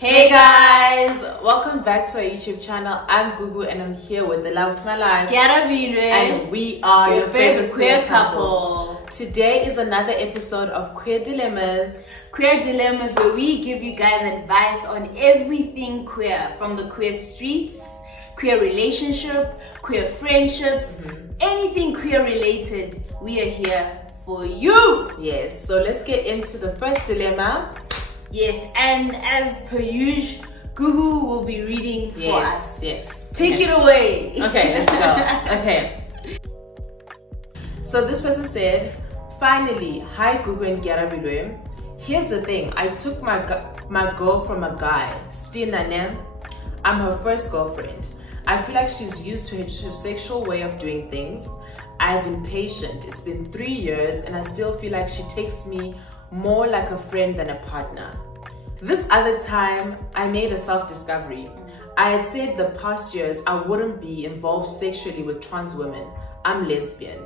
Hey guys, welcome back to our YouTube channel. I'm Gugu and I'm here with the love of my life, Garabine, and we are your favorite queer couple. couple. Today is another episode of Queer Dilemmas. Queer Dilemmas, where we give you guys advice on everything queer, from the queer streets, queer relationship, queer friendships, anything queer related. We are here for you. Yes, so let's get into the first dilemma. Yes, and as per usual, Gugu will be reading for us. Yes. Take it away. Okay, let's go. Okay. So this person said, finally, hi Gugu and Garabine. Here's the thing, I took my girl from a guy, Stinane. I'm her first girlfriend. I feel like she's used to her sexual way of doing things. I've been patient. It's been 3 years and I still feel like she takes me more like a friend than a partner. This other time, I made a self-discovery. I had said the past years I wouldn't be involved sexually with trans women. I'm lesbian.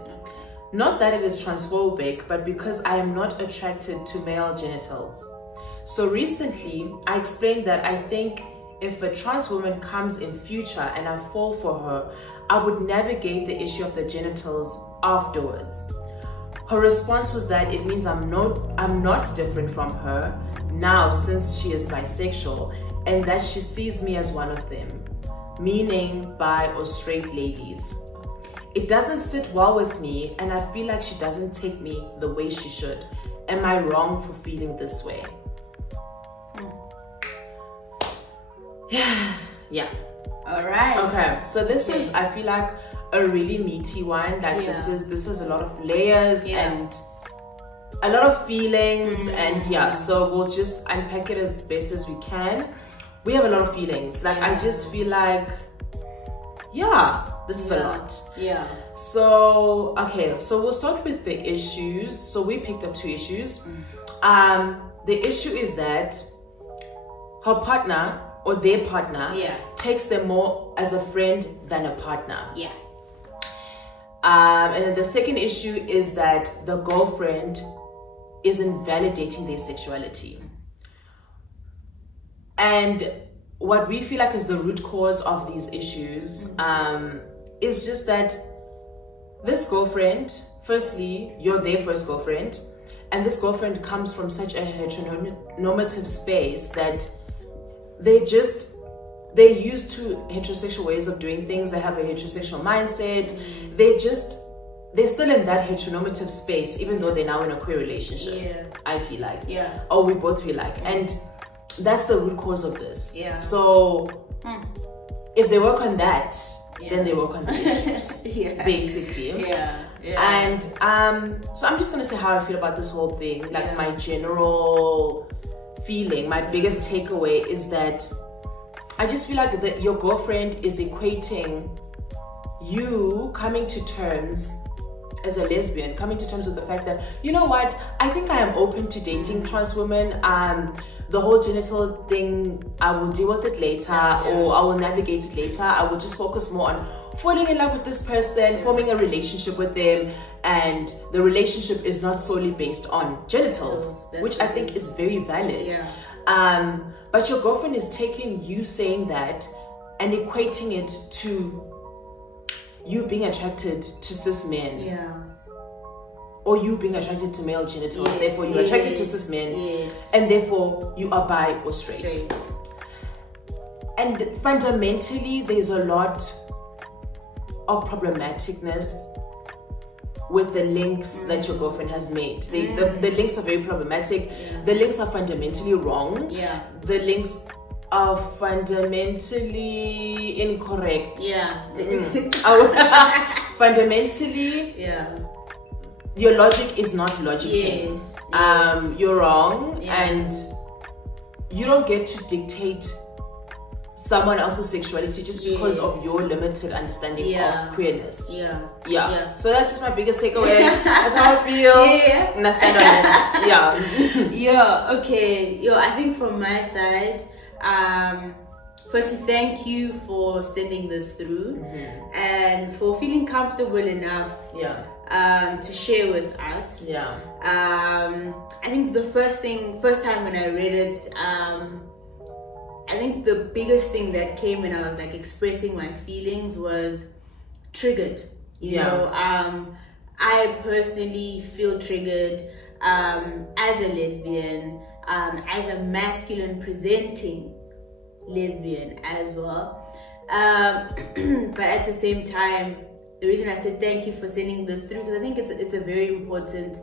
Not that it is transphobic, but because I am not attracted to male genitals. So recently, I explained that I think if a trans woman comes in future and I fall for her, I would navigate the issue of the genitals afterwards. Her response was that it means I'm not different from her now since she is bisexual, and that she sees me as one of them, meaning bi or straight ladies. It doesn't sit well with me and I feel like she doesn't take me the way she should. Am I wrong for feeling this way? Yeah. All right. Okay, so this is, I feel like, a really meaty one. Like this is a lot of layers and a lot of feelings, and so we'll just unpack it as best as we can. We have a lot of feelings. Like I just feel like, this is a lot. So okay, so we'll start with the issues. So we picked up 2 issues. The issue is that her partner or their partner takes them more as a friend than a partner. And then the second issue is that the girlfriend is invalidating their sexuality. And what we feel like is the root cause of these issues is just that this girlfriend, firstly, you're their first girlfriend, and this girlfriend comes from such a heteronormative space that they're used to heterosexual ways of doing things. They have a heterosexual mindset. They're still in that heteronormative space, even though they're now in a queer relationship. I feel like, or we both feel like, and that's the root cause of this. So if they work on that, then they work on the issues, basically. And so I'm just gonna say how I feel about this whole thing. Like my general feeling, my biggest takeaway is that I just feel like that your girlfriend is equating you coming to terms as a lesbian, coming to terms with the fact that, you know what, I think I am open to dating trans women. The whole genital thing, I will deal with it later, or I will navigate it later. I will just focus more on falling in love with this person, forming a relationship with them, and the relationship is not solely based on genitals, which I think is very valid. But your girlfriend is taking you saying that and equating it to you being attracted to cis men, or you being attracted to male genitals. Therefore you're attracted to cis men, and therefore you are bi or straight. And fundamentally there's a lot of problematicness with the links that your girlfriend has made. The links are very problematic. The links are fundamentally wrong. The links are fundamentally incorrect. Fundamentally, your logic is not logical. You're wrong, and you don't get to dictate someone else's sexuality just because of your limited understanding of queerness. So that's just my biggest takeaway. That's how I feel. And I stand on it. Okay. I think from my side, firstly, thank you for sending this through and for feeling comfortable enough to share with us. I think the first time when I read it, think the biggest thing that came when I was like expressing my feelings was triggered. You know, I personally feel triggered as a lesbian, as a masculine presenting lesbian as well. But at the same time, the reason I said thank you for sending this through, because I think it's a very important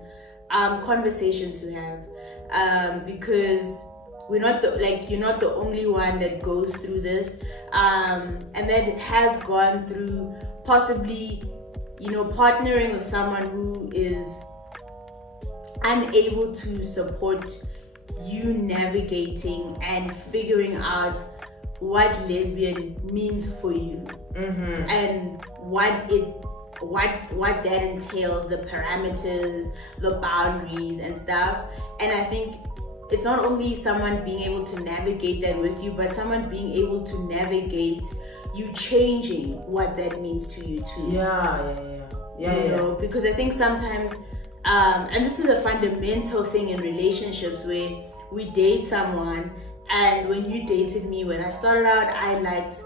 conversation to have, because we're not you're not the only one that goes through this, and that has gone through possibly, you know, partnering with someone who is unable to support you navigating and figuring out what lesbian means for you, and what that entails, the parameters, the boundaries and stuff. And I think it's not only someone being able to navigate that with you, but someone being able to navigate you changing what that means to you too. You know, because I think sometimes, and this is a fundamental thing in relationships, where we date someone, and when you dated me, when I started out, I liked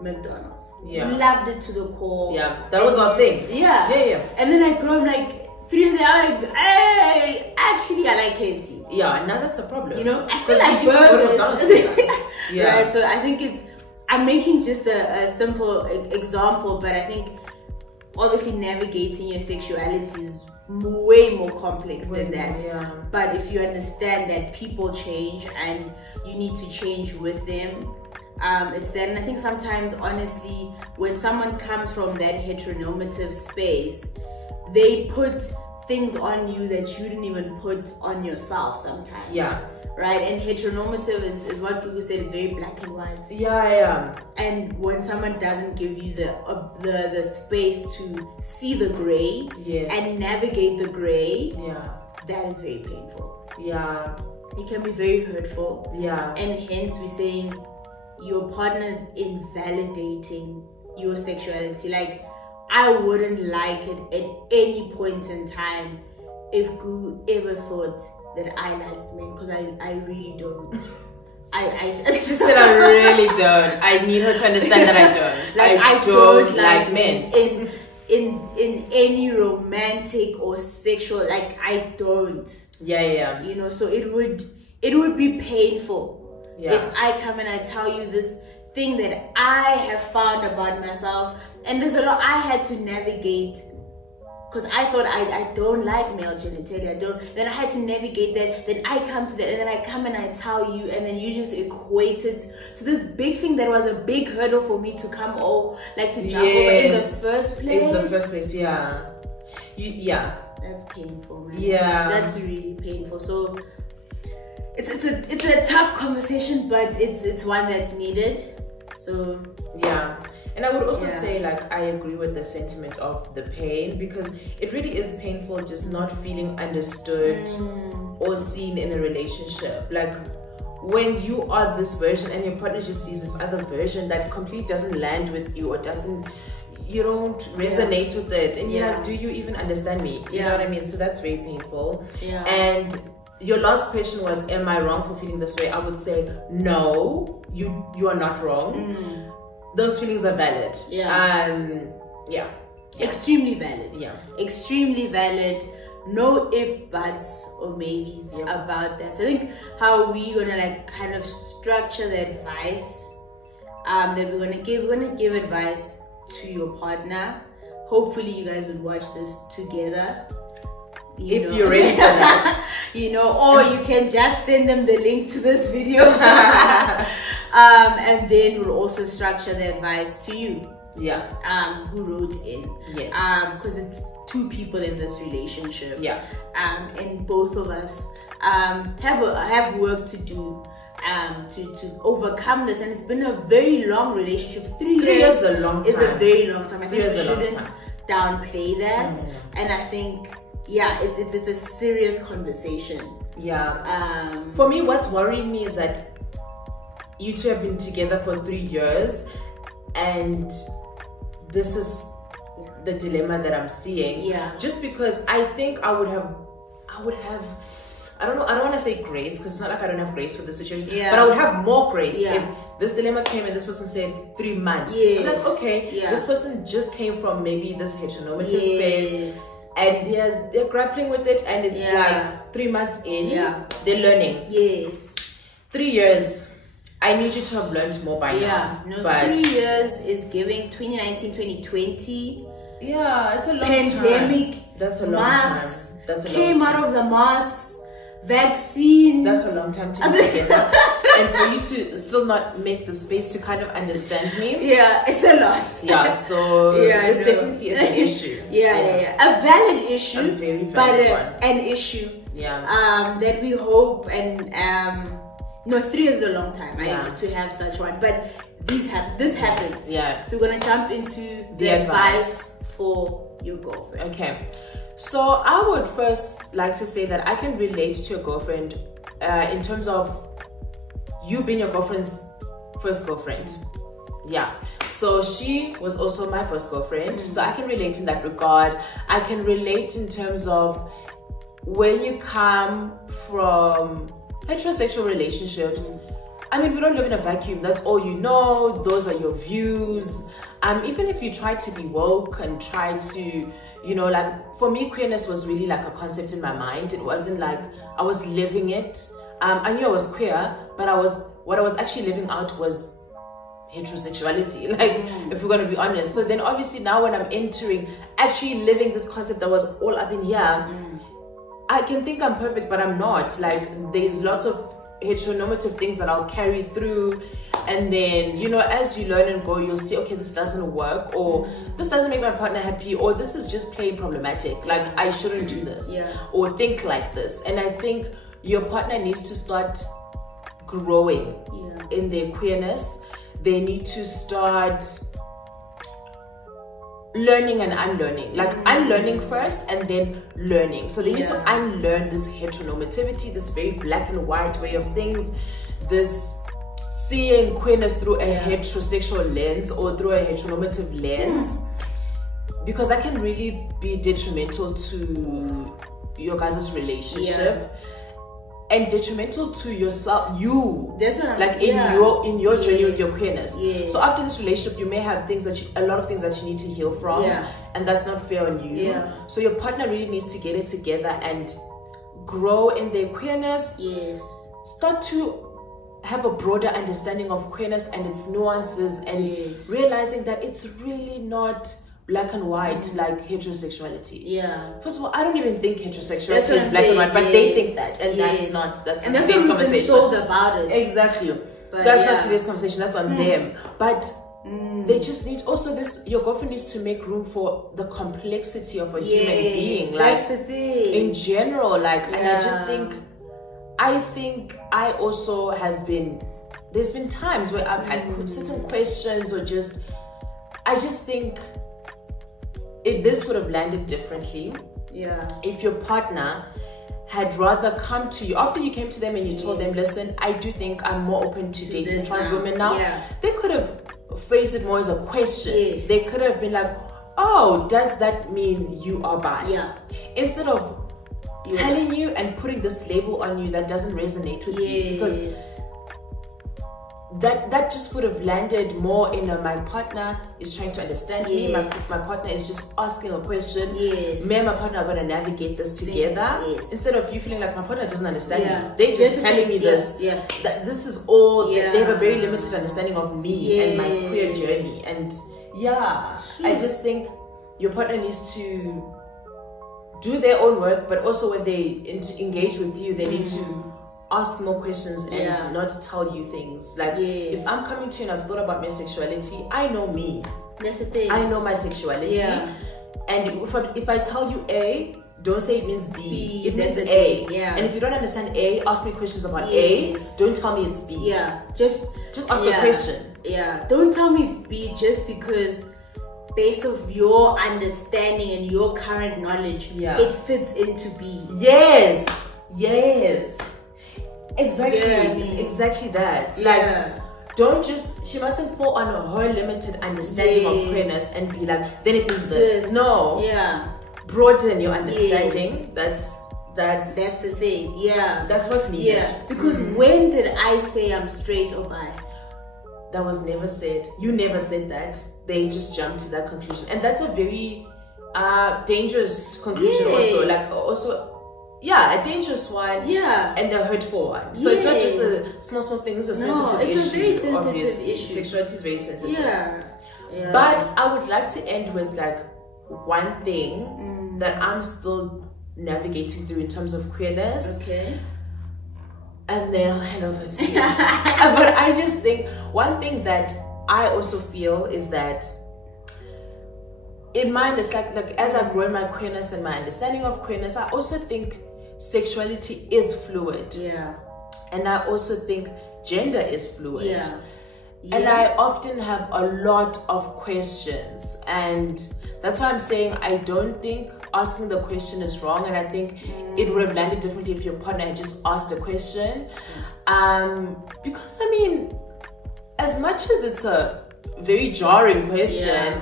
McDonald's. Loved it to the core. That was our thing. And then I grew up like 3 years later, I'm like, hey, actually I like KFC. Now that's a problem. You know, I still like burgers. Right, so I think I'm making just a simple example, but I think obviously navigating your sexuality is way more complex than that. But if you understand that people change and you need to change with them, it's that. And I think sometimes, honestly, when someone comes from that heteronormative space, they put things on you that you didn't even put on yourself sometimes. Right? And heteronormative is what Google said, is very black and white. And when someone doesn't give you the space to see the gray and navigate the gray, that is very painful. It can be very hurtful. And hence we're saying your partner's invalidating your sexuality. Like, I wouldn't like it at any point in time if Gu ever thought that I liked men, because I really don't. I she said I really don't. I need her to understand that I don't. Like, I don't like men in any romantic or sexual, like, I don't. You know, so it would be painful if I come and I tell you this thing that I have found about myself, and there's a lot I had to navigate, because I thought I don't like male genitalia, then I had to navigate that, then I come to that, and then I come and I tell you, and then you just equate it to this big thing that was a big hurdle for me to come to jump over in the first place. It's the first place, That's painful, man. That's really painful. So it's a tough conversation, but it's one that's needed. So and I would also say, like, I agree with the sentiment of the pain, because it really is painful just not feeling understood or seen in a relationship. Like, when you are this version and your partner just sees this other version that completely doesn't land with you, or you don't resonate with it, and you're like, do you even understand me? You know what I mean? So that's very painful. And your last question was, am I wrong for feeling this way? I would say, no, you are not wrong. Those feelings are valid. Extremely valid. Extremely valid. No if, buts, or maybes about that. So I think how we're gonna like kind of structure the advice that we're gonna give advice to your partner. Hopefully you guys would watch this together. If you're ready for that. You know, or you can just send them the link to this video. And then we'll also structure the advice to you. Who wrote in. Because it's two people in this relationship. And both of us have work to do to overcome this. And it's been a very long relationship. 3 years is a long time. Is a very long time. I think we shouldn't downplay that. And I think it's a serious conversation. For me, what's worrying me is that you two have been together for 3 years, and this is the dilemma that I'm seeing. Just because I think I would have I don't want to say grace, because it's not like I don't have grace for the situation, but I would have more grace if this dilemma came and this person said 3 months. I'm like, okay, this person just came from maybe this heteronormative space, and they're grappling with it, and it's like 3 months in, they're learning. 3 years, I need you to have learned more by now. No, but 3 years is giving 2019, 2020. Yeah, it's a long pandemic. Time. That's a long time. That's a long came time. out of the masks. Vaccine. That's a long time to be together. And for you to still not make the space to kind of understand me. Yeah, it's a lot. Yeah, so this definitely is an issue. A valid issue. A very valid one. An issue. Yeah. That we hope and no, 3 years is a long time, to have such one. But this happens. Yeah. So we're gonna jump into the advice for your girlfriend. Okay. So I would first like to say that I can relate to your girlfriend in terms of you being your girlfriend's first girlfriend. Yeah. So she was also my first girlfriend. So I can relate in that regard. I can relate in terms of when you come from heterosexual relationships. I mean, we don't live in a vacuum. That's all you know. Those are your views. Even if you try to be woke and try to, you know, like for me, queerness was really like a concept in my mind. It wasn't like I was living it. I knew I was queer, but what I was actually living out was heterosexuality. Like, if we're gonna be honest. So then, obviously, now when I'm entering, actually living this concept that was all up in here, I can think I'm perfect, but I'm not. Like, there's lots of heteronormative things that I'll carry through, and then, you know, as you learn and go, you'll see, okay, this doesn't work, or this doesn't make my partner happy, or this is just plain problematic, like I shouldn't do this, or think like this. And I think your partner needs to start growing in their queerness. They need to start learning and unlearning, like unlearning first and then learning. So they need to unlearn this heteronormativity, this very black and white way of things, this seeing queerness through a heterosexual lens or through a heteronormative lens, because that can really be detrimental to your guys' relationship. And detrimental to yourself, that's what like in your journey with your queerness. So after this relationship, you may have things that a lot of things that you need to heal from, and that's not fair on you. So your partner really needs to get it together and grow in their queerness. Start to have a broader understanding of queerness and its nuances, and realizing that it's really not black and white like heterosexuality. First of all, I don't even think heterosexuality is black and white, but they think that, and that's not today's conversation. Sold about it. Exactly. But that's not today's conversation. That's on them. But they just need also your girlfriend needs to make room for the complexity of a human being. Like, that's the thing. In general, like, and I think I also have been. There's been times where I've had certain questions, or I just think. This would have landed differently if your partner had rather come to you after you came to them and you told them, listen, I do think I'm more open to dating trans women now. They could have phrased it more as a question. They could have been like, oh, does that mean you are bi? Instead of telling you and putting this label on you that doesn't resonate with you, because that just would have landed more in my partner is trying to understand me. My partner is just asking a question. Me and my partner are going to navigate this together. Instead of you feeling like my partner doesn't understand me. They're just telling me this. That this is all, they have a very limited understanding of me and my queer journey. And I just think your partner needs to do their own work, but also when they engage with you, they need to ask more questions and not tell you things. Like, if I'm coming to you and I've thought about my sexuality, I know me. That's the thing. I know my sexuality. And if I tell you A, don't say it means B. It means A. And if you don't understand A, ask me questions about A. Don't tell me it's B. Just ask the question. Don't tell me it's B just because based of your understanding and your current knowledge, it fits into B. Yes. Exactly. Exactly that. Like, don't she mustn't fall on her limited understanding of queerness and be like, then it means this. No. Broaden your understanding. That's That's the thing. Yeah. That's what's needed. Yeah. Because when did I say I'm straight or bi? That was never said. You never said that. They just jumped to that conclusion. And that's a very dangerous conclusion also. Like also, yeah, a dangerous one. Yeah. And a hurtful one. So it's not just a small thing, it's a sensitive issue. It's a very sensitive issue. Sexuality is very sensitive. Yeah. But I would like to end with like one thing that I'm still navigating through in terms of queerness. Okay. And then I'll hand over to you. But I just think one thing that I also feel is that in my understanding, like as I grow in my queerness and my understanding of queerness, I also think sexuality is fluid. Yeah. And I also think gender is fluid. Yeah. And I often have a lot of questions, and that's why I'm saying I don't think asking the question is wrong, and I think it would have landed differently if your partner had just asked a question. Because I mean, as much as it's a very jarring question,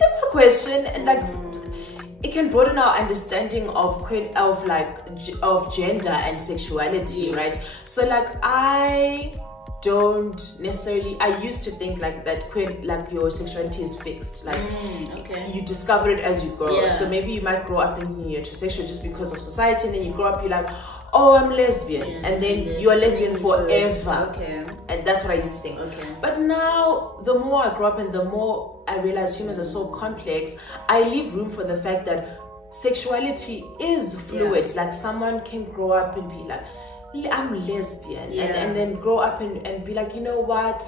it's a question, and like it can broaden our understanding of gender and sexuality, right? So like I used to think like that like your sexuality is fixed, like you discover it as you grow. So maybe you might grow up thinking you're heterosexual just because of society, and then you grow up, you're like, oh, I'm lesbian, and then you're lesbian forever. And that's what I used to think. But now the more I grow up and the more I realize humans are so complex, I leave room for the fact that sexuality is fluid. Like someone can grow up and be like, I'm lesbian, and then grow up and be like, you know what,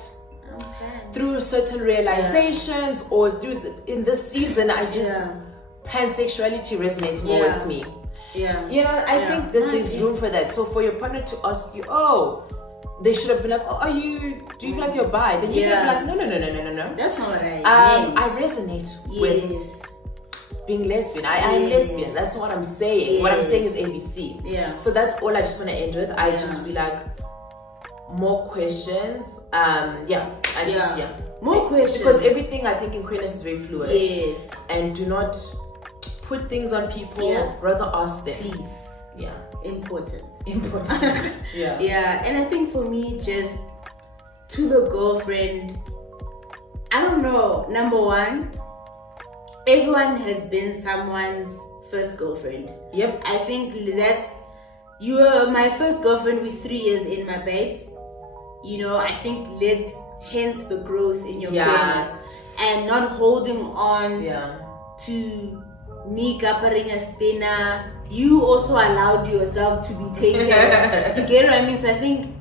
through certain realizations or in this season, I just pansexuality resonates more with me. I think that there's room for that. So for your partner to ask you, they should have been like, oh, do you feel like you're bi? Then you can be like, no. That's not what I meant. I resonate with being lesbian. I am lesbian. That's what I'm saying. What I'm saying is ABC. So that's all I just want to end with. I just feel like more questions. More questions. Because everything I think in queerness is very fluid. And do not put things on people. Rather ask them. Please. Important. Yeah. And I think for me, just to the girlfriend, I don't know. Number one, everyone has been someone's first girlfriend. I think you were my first girlfriend with 3 years in, my babes. I think hence the growth in your queerness and not holding on to me cappering a stina. You also allowed yourself to be taken. You get what I mean? So I think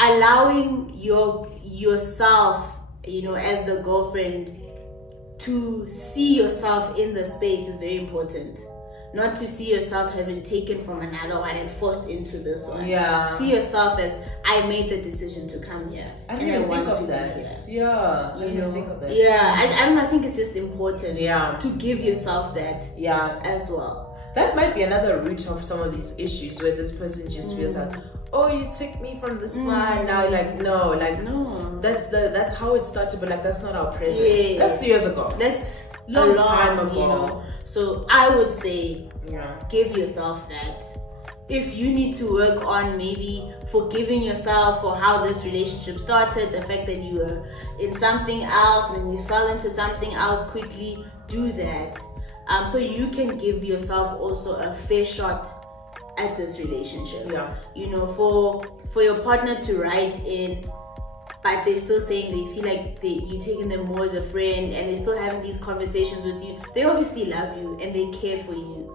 allowing yourself, as the girlfriend, to see yourself in the space is very important. Not to see yourself having taken from another one and forced into this one. See yourself as, I made the decision to come here. I didn't think of that. I didn't think of that. I don't know, I think it's just important to give yourself that as well. That might be another root of some of these issues where this person just feels like, oh, you took me from the side. Now, no. That's how it started, but like that's not our present. That's 3 years ago. That's long time ago. So I would say, give yourself that. If you need to work on maybe forgiving yourself for how this relationship started, the fact that you were in something else and you fell into something else quickly, do that. So you can give yourself also a fair shot at this relationship. For your partner to write in, but they're still saying they feel like you're taking them more as a friend, and they're still having these conversations with you. They obviously love you and they care for you.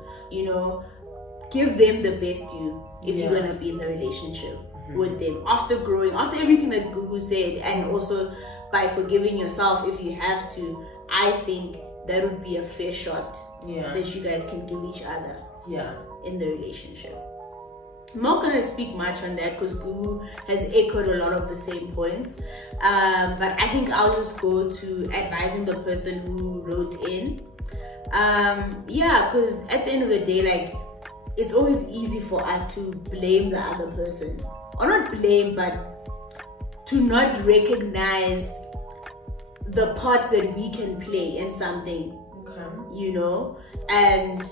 Give them the best you if you're gonna be in the relationship with them. After growing, after everything that Gugu said, and also by forgiving yourself if you have to, I think that would be a fair shot that you guys can give each other in the relationship. I'm not gonna speak much on that because Gugu has echoed a lot of the same points, but I think I'll just go to advising the person who wrote in. Because at the end of the day, like, it's always easy for us to blame the other person, or not blame, but to not recognize the part that we can play in something, and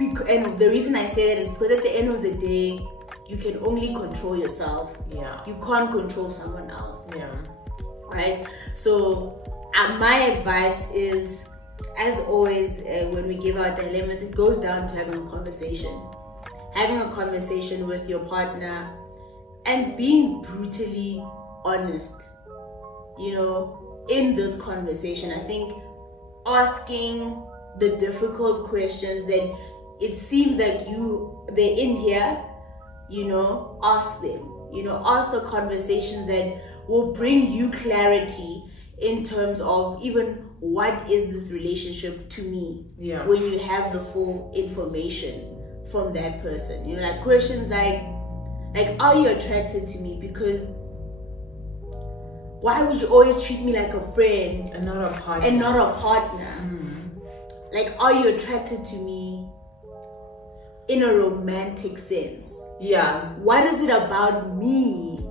And the reason I say that is because at the end of the day, you can only control yourself. Yeah. You can't control someone else. Yeah. Right? So my advice is, as always, when we give our dilemmas, it goes down to having a conversation. Having a conversation with your partner and being brutally honest, you know, in this conversation. I think asking the difficult questions that it seems like they're in here, you know, ask them. You know, ask the conversations that will bring you clarity in terms of even what is this relationship to me. Yeah. When you have the full information from that person, you know, like questions like are you attracted to me? Because why would you always treat me like a friend and not a partner? Like, are you attracted to me in a romantic sense? Yeah. What is it about me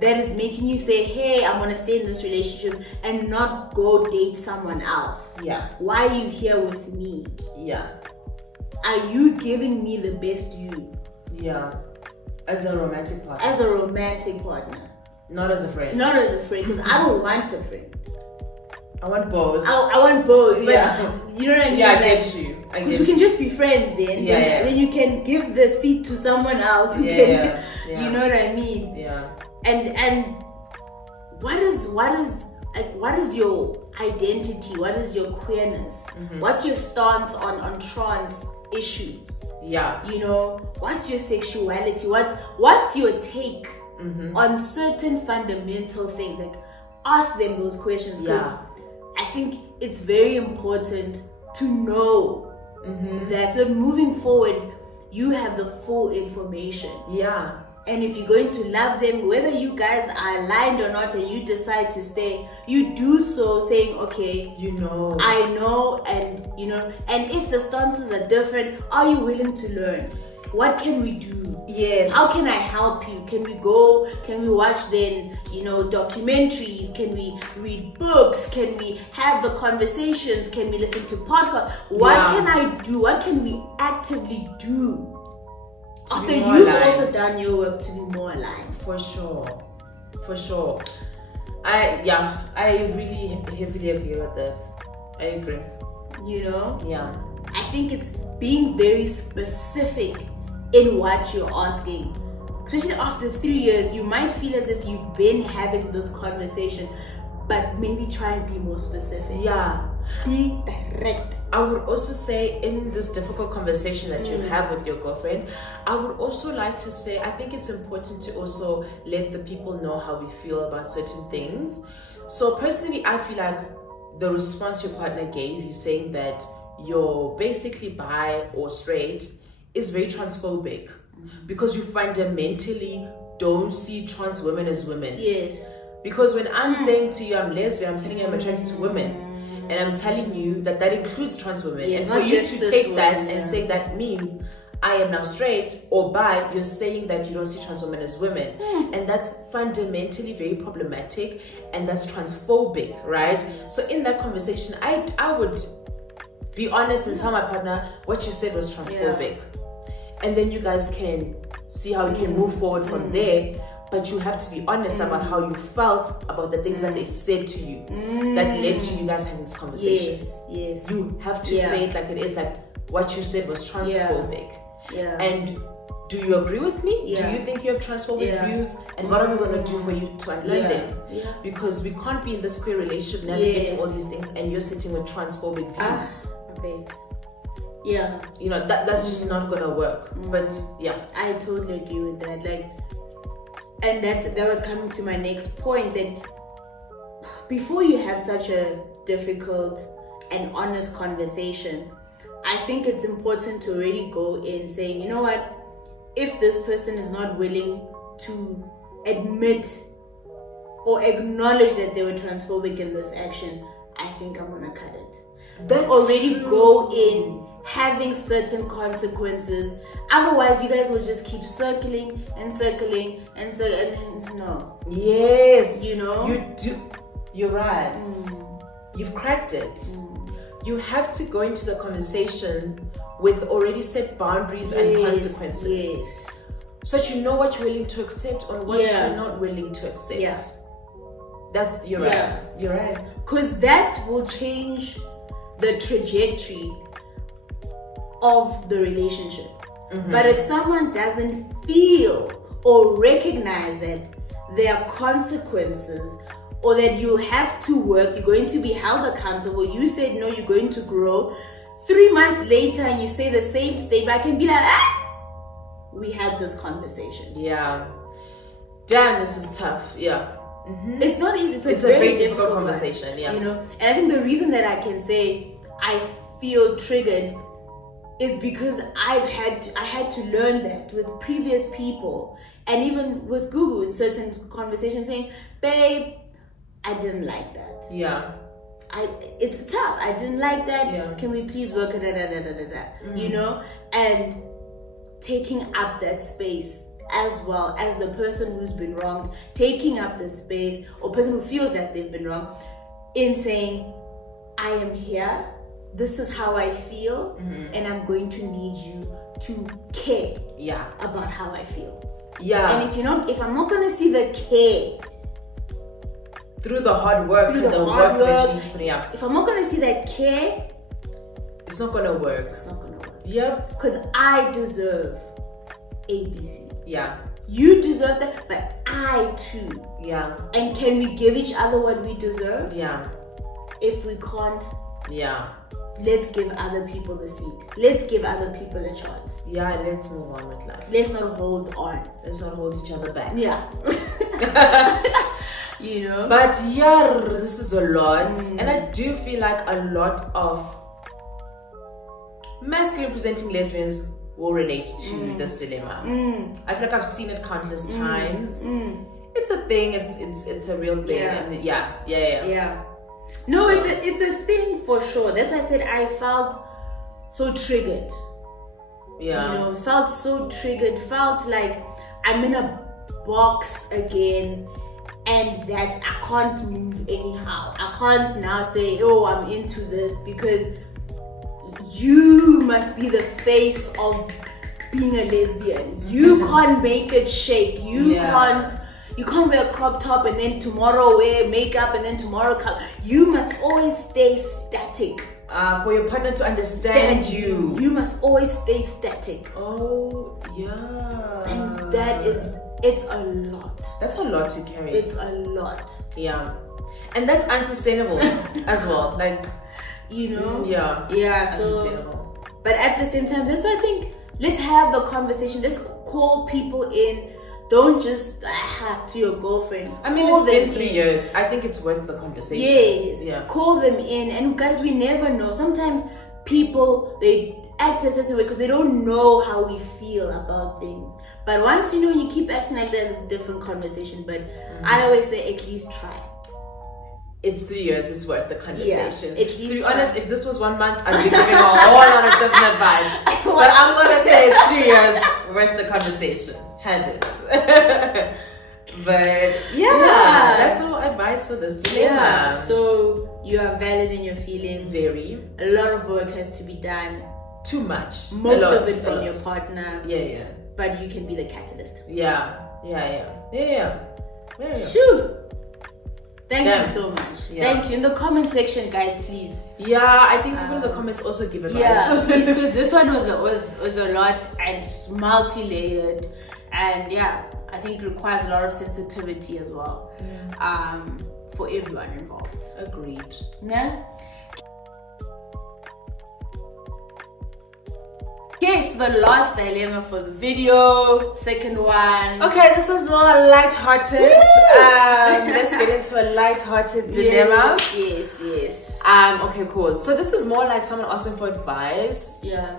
that is making you say, hey, I'm gonna stay in this relationship and not go date someone else? Yeah. Why are you here with me? Yeah. Are you giving me the best you? Yeah. As a romantic partner. As a romantic partner. Not as a friend. Not as a friend, because I don't want a friend. I want both. I want both. But yeah. You know what I mean? Yeah, I like, get you. We can just be friends then. Yeah, then you can give the seat to someone else who can. Yeah. You know what I mean? Yeah. And what is your identity? What is your queerness? What's your stance on trans issues? Yeah. You know, what's your sexuality? What's your take on certain fundamental things? Like, ask them those questions, because I think it's very important to know that, so moving forward, you have the full information. Yeah. And if you're going to love them, whether you guys are aligned or not, and you decide to stay, you do so saying, okay, you know, I know, and you know, and if the stances are different, are you willing to learn? What can we do? Yes. How can I help you? Can we watch then, you know, documentaries? Can we read books? Can we have the conversations? Can we listen to podcasts? What can I do? What can we actively do? After you've also done your work, to be more aligned. For sure. I really heavily agree with that. I agree. You know? Yeah. I think it's being very specific in what you're asking. Especially after 3 years, you might feel as if you've been having this conversation, but maybe try and be more specific. Yeah. Be direct. I would also say, in this difficult conversation that you have with your girlfriend, I would also like to say, I think it's important to also let the people know how we feel about certain things. So personally, I feel like the response your partner gave you, saying that you're basically bi or straight, is very transphobic, because you fundamentally don't see trans women as women. Yes. Because when I'm saying to you I'm lesbian, I'm telling you I'm attracted to women, and I'm telling you that includes trans women. Yes, and for you to take that and say that means I am now straight or bi, you're saying that you don't see trans women as women. And that's fundamentally very problematic, and that's transphobic, right? So in that conversation, I would be honest and tell my partner what you said was transphobic. And then you guys can see how you can move forward from there. But you have to be honest about how you felt about the things that they said to you that led to you guys having this conversation. Yes. You have to say it like it is, like what you said was transphobic. Yeah. And do you agree with me? Yeah. Do you think you have transphobic views? And what are we going to do for you to unlearn them? Yeah. Because we can't be in this queer relationship navigating all these things and you're sitting with transphobic views. Babes. Yeah. You know, that's just not going to work. But yeah. I totally agree with that. Like, and that was coming to my next point, that before you have such a difficult and honest conversation, I think it's important to really go in saying, you know what, if this person is not willing to admit or acknowledge that they were transphobic in this action, I think I'm gonna cut it. That's already true. Go in having certain consequences. Otherwise, you guys will just keep circling and circling and no. Yes. You know? You do. You're right. You've cracked it. You have to go into the conversation with already set boundaries and consequences. Yes. So that you know what you're willing to accept or what you're not willing to accept. Yeah. That's, you're right. You're right. Because that will change the trajectory of the relationship. But if someone doesn't feel or recognize that there are consequences, or that you have to work, you're going to be held accountable, you said no, you're going to grow, 3 months later and you say the same statement, I can be like, we had this conversation. Yeah. Damn, this is tough. Yeah. It's not easy. It's a very difficult conversation. Yeah. You know, and I think the reason that I can say I feel triggered is because I had to learn that with previous people, and even with Google in certain conversations, saying, babe, I didn't like that. Yeah. It's tough. I didn't like that. Yeah. Can we please work it? You know, and taking up that space, as well as the person who's been wronged, taking up the space, or person who feels that they've been wronged, in saying, I am here, this is how I feel, and I'm going to need you to care about how I feel. Yeah. And if I'm not gonna see the care through the hard work, through the work that she's putting out, if I'm not gonna see that care, it's not gonna work. It's not gonna work. Yep. Because I deserve ABC. Yeah. You deserve that, but I too. Yeah. And can we give each other what we deserve? Yeah. If we can't, let's give other people the seat. Let's give other people a chance. Yeah, let's move on with life. Let's not hold on. Let's not hold each other back. Yeah. You know? But yeah, this is a lot. And I do feel like a lot of masculine presenting lesbians will relate to this dilemma. I feel like I've seen it countless times. It's a thing. It's a real thing. And yeah. No, it's a thing for sure. That's why I said I felt so triggered. Yeah. You know, felt so triggered. Felt like I'm in a box again, and that I can't move anyhow. I can't now say, oh, I'm into this, because you must be the face of being a lesbian. You can't make it shake. You can't wear a crop top and then tomorrow wear makeup and then tomorrow come. You must always stay static. For your partner to understand you. You must always stay static. Oh, yeah. And it's a lot. That's a lot to carry. It's a lot. Yeah. And that's unsustainable as well. Like, you know? Yeah. So, but at the same time, that's why I think, let's have the conversation. Let's call people in. Don't just to your girlfriend. I mean, it's been 3 years. I think it's worth the conversation. Yes. Yeah. Call them in. And guys, we never know. Sometimes people, they act a certain way because they don't know how we feel about things. But once you know, you keep acting like that, it's a different conversation. But I always say, at least try. It's 3 years, it's worth the conversation. Yeah, to be honest, if this was 1 month, I'd be giving a whole lot of different advice. But I'm gonna say it's 3 years worth the conversation. Had it. But yeah, that's our advice for this dilemma. Yeah. So you are valid in your feelings. Very. A lot of work has to be done. Too much. Most of it from your partner. Yeah. But you can be the catalyst. Yeah. Shoot. Thank you so much. Thank you. In the comment section, guys, please. Yeah, I think people in the comments also give advice. Yeah, please, because this one was a lot and multi-layered, and I think it requires a lot of sensitivity as well, for everyone involved. Agreed. Yeah. Okay, so the last dilemma for the video, second one. Okay, this was more light-hearted. Let's get into a light-hearted dilemma. Yes. Okay, cool. So this is more like someone asking for advice. Yeah.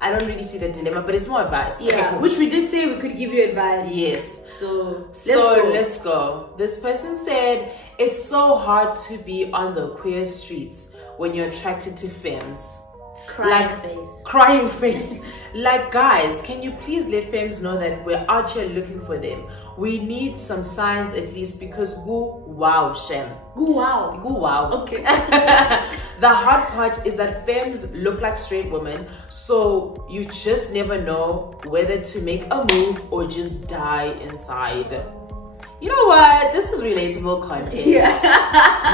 I don't really see the dilemma, but it's more advice. Yeah, okay, cool. Which we did say we could give you advice. Yes. So let's go. This person said, it's so hard to be on the queer streets when you're attracted to femmes. Crying face. Like, guys, can you please let femmes know that we're out here looking for them? We need some signs at least, because go wow, Shem. Go wow. Go wow. Okay. The hard part is that femmes look like straight women, so you just never know whether to make a move or just die inside. You know what? This is relatable content. Yeah.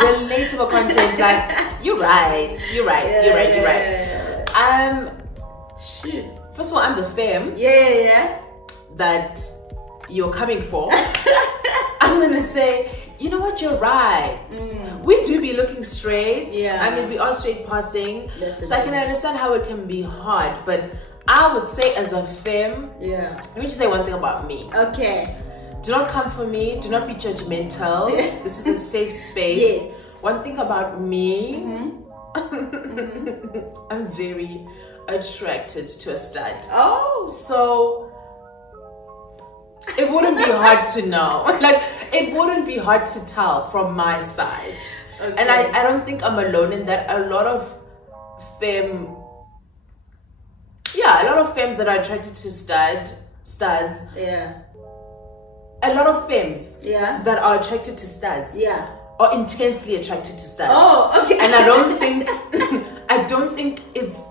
Relatable content. Like, you're right. Shoot. First of all, I'm the femme. Yeah. That you're coming for. I'm gonna say, you know what, you're right. We do be looking straight. I mean, we are straight passing. So I can understand how it can be hard, but I would say as a femme, let me just say one thing about me. Okay. Do not come for me. Do not be judgmental. This is a safe space. Yes. One thing about me, I'm very attracted to a stud. Oh. So it wouldn't be hard to know. Like, it wouldn't be hard to tell from my side. Okay. And I don't think I'm alone in that. A lot of femmes that are attracted to studs. Yeah. A lot of femmes that are attracted to studs. Yeah. Are intensely attracted to studs. Oh, okay. And I don't think it's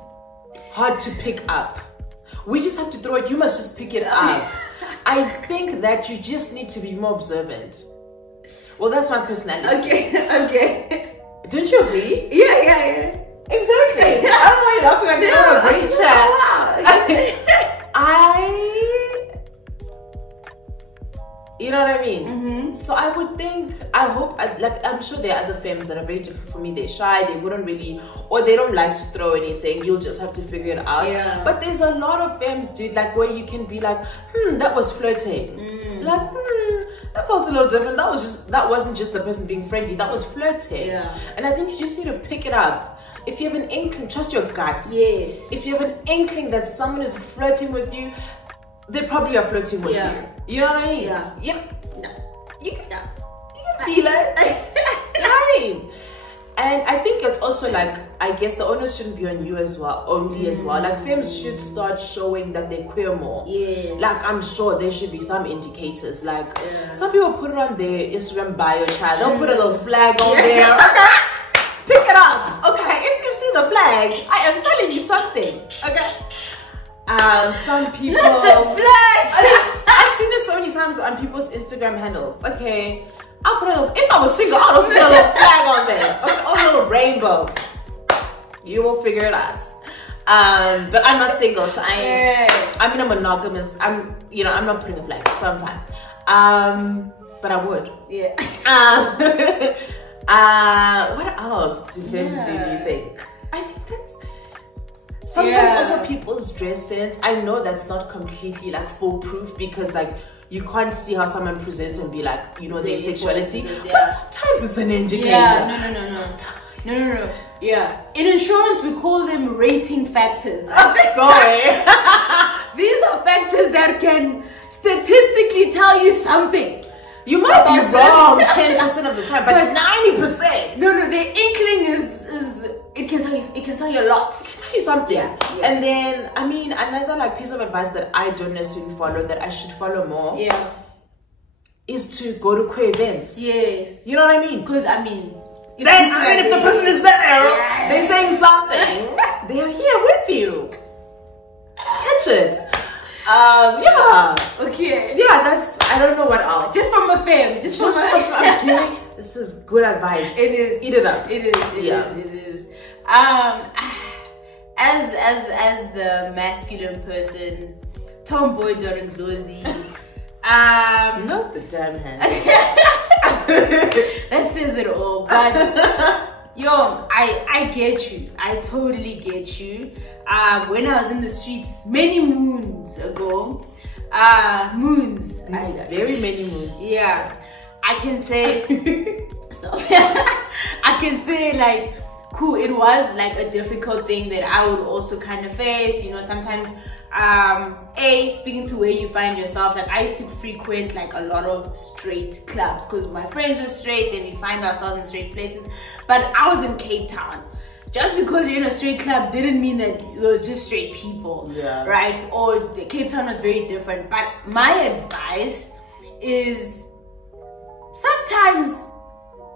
hard to pick up. We just have to throw it. You must just pick it up. I think that you just need to be more observant. Well, that's my personality. Okay. Don't you agree? Yeah. Exactly. I don't know why you're laughing. Like, you have a great chat. You know what I mean? So I would think, I'm sure there are other femmes that are very different from me. They're shy, they wouldn't really, or they don't like to throw anything. You'll just have to figure it out. Yeah. But there's a lot of femmes, dude, like where you can be like, that was flirting. Like, that felt a little different. That wasn't just the person being friendly, that was flirting. Yeah. And I think you just need to pick it up. If you have an inkling, trust your gut. Yes. If you have an inkling that someone is flirting with you, they probably are flirting with you. You know what I mean? Yeah. You can feel it. You know what I mean? And I think it's also like, I guess the onus shouldn't be on you as well, only as well. Like, femmes should start showing that they're queer more. Yes. Like, I'm sure there should be some indicators. Like, some people put it on their Instagram bio chat. They'll put a little flag on there. Pick it up. Okay, if you see the flag, I am telling you something. Okay. Some people. The flash. I've seen it so many times on people's Instagram handles. Okay, I'll put a little. If I was single, I'll also put a little flag on there. Okay, a little rainbow. You will figure it out. But I'm not single, so I'm in a monogamous. I'm not putting a flag, so I'm fine. But I would. Yeah. What else do femmes do you think? I think that's. Sometimes also people's dress sense. I know that's not completely like foolproof, because like you can't see how someone presents and be like, their sexuality. But sometimes it's an indicator. Yeah, no. Yeah. In insurance, we call them rating factors. These are factors that can statistically tell you something. You might be wrong 10% of the time, but 90%. No, the inkling is it can tell you a lot. It can tell you something. Yeah. And then, I mean, another like piece of advice that I don't necessarily follow, that I should follow more, is to go to queer events. Yes. You know what I mean? Because I mean, if the person is there, they're saying something, they are here with you. Catch it. Okay. Yeah, that's, I don't know what else. Just from a femme. Just from a femme. This is good advice. It is. Eat it up. It is. As the masculine person, tomboy during Lozi. Not the damn hand. That says it all. But yo, I get you. I totally get you. When I was in the streets many moons ago, very many moons. Yeah, I can say. I can say like, cool. It was like a difficult thing that I would also kind of face. Sometimes. Speaking to where you find yourself, like I used to frequent like a lot of straight clubs because my friends were straight, then we find ourselves in straight places. But I was in Cape Town. Just because you're in a straight club didn't mean that it was just straight people, right? Or the Cape Town was very different. But my advice is sometimes,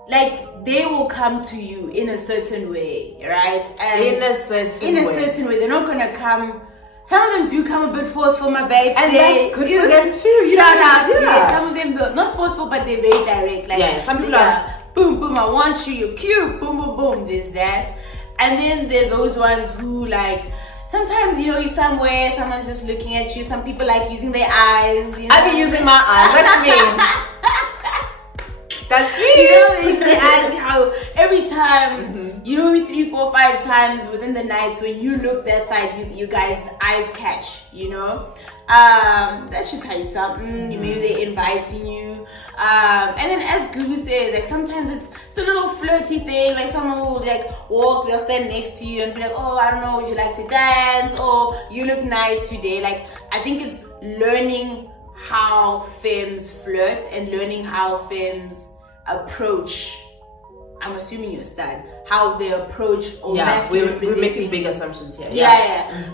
like, they will come to you in a certain way, right? And in a certain way. They're not gonna come. Some of them do come a bit forceful, my babe. And that's good for them too. Shout out. Yeah. Some of them, not forceful, but they're very direct. Like, some people are boom, boom, I want you, you're cute, boom, boom, boom, there's that. And then there are those ones who like, sometimes, you know, you're somewhere, someone's just looking at you. Some people like using their eyes. You know? I be using my eyes, that's me. That's me. You know, they use their eyes, how every time, you know, 3, 4, 5 times within the night when you look that side, you guys' eyes catch, you know. That should tell you something. Maybe they're inviting you. And then as Gugu says, like sometimes it's a little flirty thing. Like someone will like walk, they'll stand next to you and be like, oh, I don't know, would you like to dance? Or you look nice today. Like I think it's learning how femmes flirt and learning how femmes approach. I'm assuming you understand how they approach or we're making big assumptions here.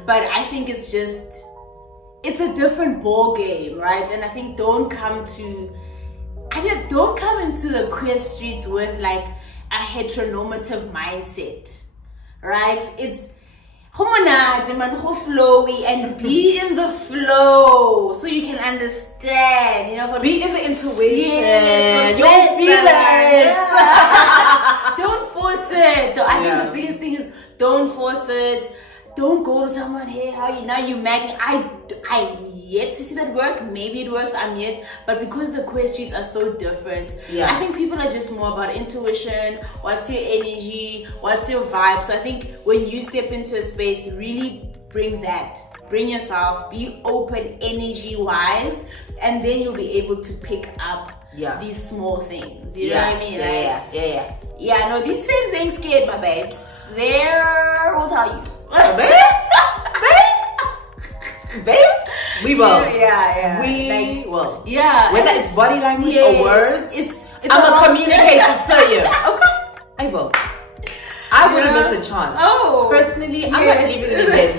But I think it's a different ball game, right? And I think don't come into the queer streets with like a heteronormative mindset, right? It's flowy and be in the flow so you can understand, you know. Be in the intuition. You'll feel it. Yeah. Don't force it. I think the biggest thing is don't force it. Don't go to someone, hey, how are you now? You macking. I'm yet to see that work. Maybe it works. I'm yet. But because the queer streets are so different, I think people are just more about intuition. What's your energy? What's your vibe? So I think when you step into a space, really bring that. Bring yourself. Be open energy-wise, and then you'll be able to pick up these small things. You know what I mean? Yeah. No, these femmes ain't scared, my babes. We'll tell you. Babe, we will. We will. Whether it's body language or words, I'm a communicator to you. Okay, I will. I wouldn't miss a chance. Personally, I'm not leaving an event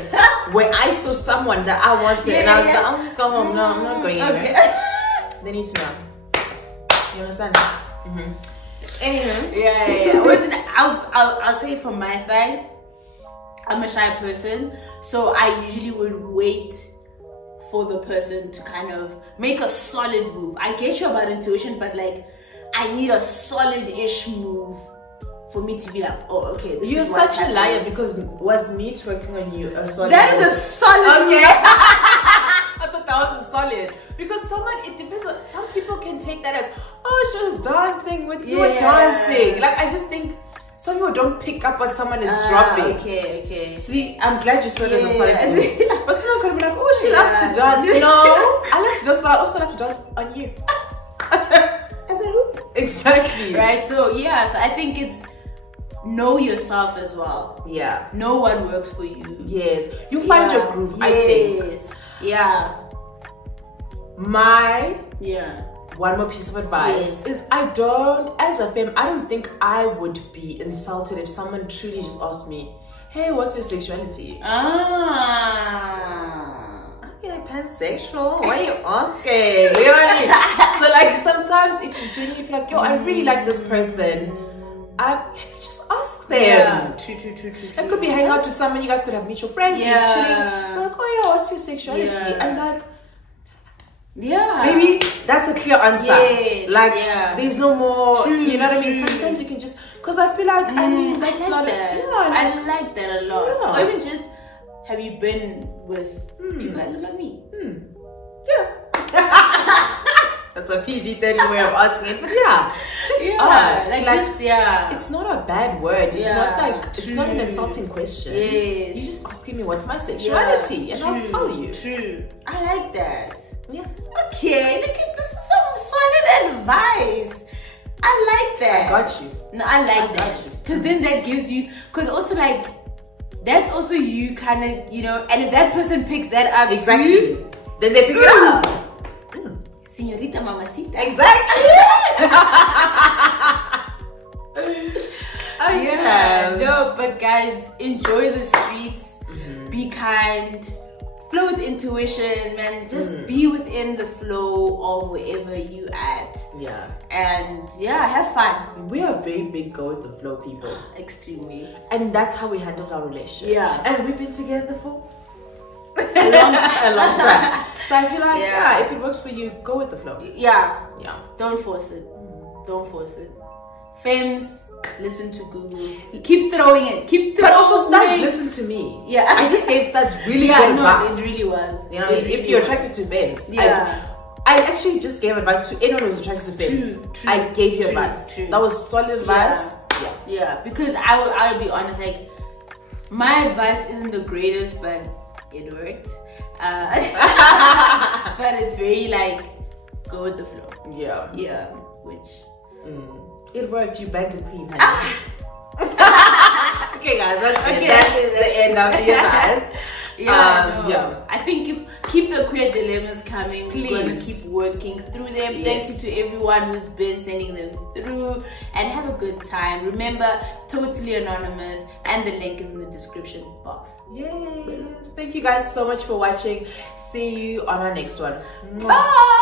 where I saw someone that I wanted and I was like, I'll just go home. No, I'm not going anywhere. They need to know. You understand? Anywho, I'll say from my side, I'm a shy person, so I usually would wait for the person to kind of make a solid move. I get you about intuition, but like I need a solid-ish move for me to be like, oh, okay. You're such a liar, because was me twerking on you a solid That move? Is a solid move. I thought that was a solid. Because it depends on, some people can take that as, oh, she was dancing with you, were dancing. Like, I just think some people don't pick up what someone is dropping. Okay. See, I'm glad you saw it as a solid move. But some people could be like, oh, she loves to dance. No, I like to dance, but I also like to dance on you. As a hoop. Exactly. Right, so so I think it's know yourself as well. Know what works for you. Yes. You find your groove, I think. One more piece of advice is as a femme, I don't think I would be insulted if someone truly just asked me, hey, what's your sexuality? I'd be like, pansexual? Why are you asking? You know what I mean? So like sometimes if you genuinely feel like, yo, I really like this person, let me just ask them. True. It could be hanging out with someone, you guys could have mutual friends, you're just chilling. Like, oh yeah, what's your sexuality? And like, maybe that's a clear answer. There's no more, you know what I mean? Sometimes you can just, because I feel like, I mean, that's I like that a lot. Or even just, have you been with people that look like me? That's a PG-13 way of asking it, but just ask. It's not a bad word. It's not like it's not an insulting question. You're just asking me what's my sexuality, and I'll tell you. I like that. Okay, look at this. Is some solid advice. I like that. I got you. No, I like that because then that gives you. Because also like that's also you kind of, you know. And if that person picks that up too, then they pick it up. Señorita Mamacita. Exactly. No, but guys, enjoy the streets. Be kind. flow with intuition, man. Just be within the flow of wherever you at. Yeah. And yeah, have fun. We are very big go with the flow people. Extremely. And that's how we handle our relationship. Yeah. And we've been together for a long time. So I feel like, yeah, if it works for you, go with the flow. Yeah. Yeah. Don't force it. Don't force it. Femmes, listen to Google. Keep throwing it. Keep throwing it. But also, Studs, listen to me. Yeah. I just gave Studs really good advice. It really was. You know, if you're attracted to femmes. Yeah. I actually just gave advice to anyone who's attracted to femmes. I gave you advice. That was solid advice. Yeah. Because I would be honest, like, my advice isn't the greatest, but it worked. But it's very like, go with the flow. Yeah. Yeah. Which it worked. You bagged a queen, honey. Okay, guys, that's the end of the advice. I think if keep the queer dilemmas coming. Please. We're gonna keep working through them. Thank you to everyone who's been sending them through, and have a good time. Remember, totally anonymous, and the link is in the description box. Yes. Thank you guys so much for watching. See you on our next one. Bye.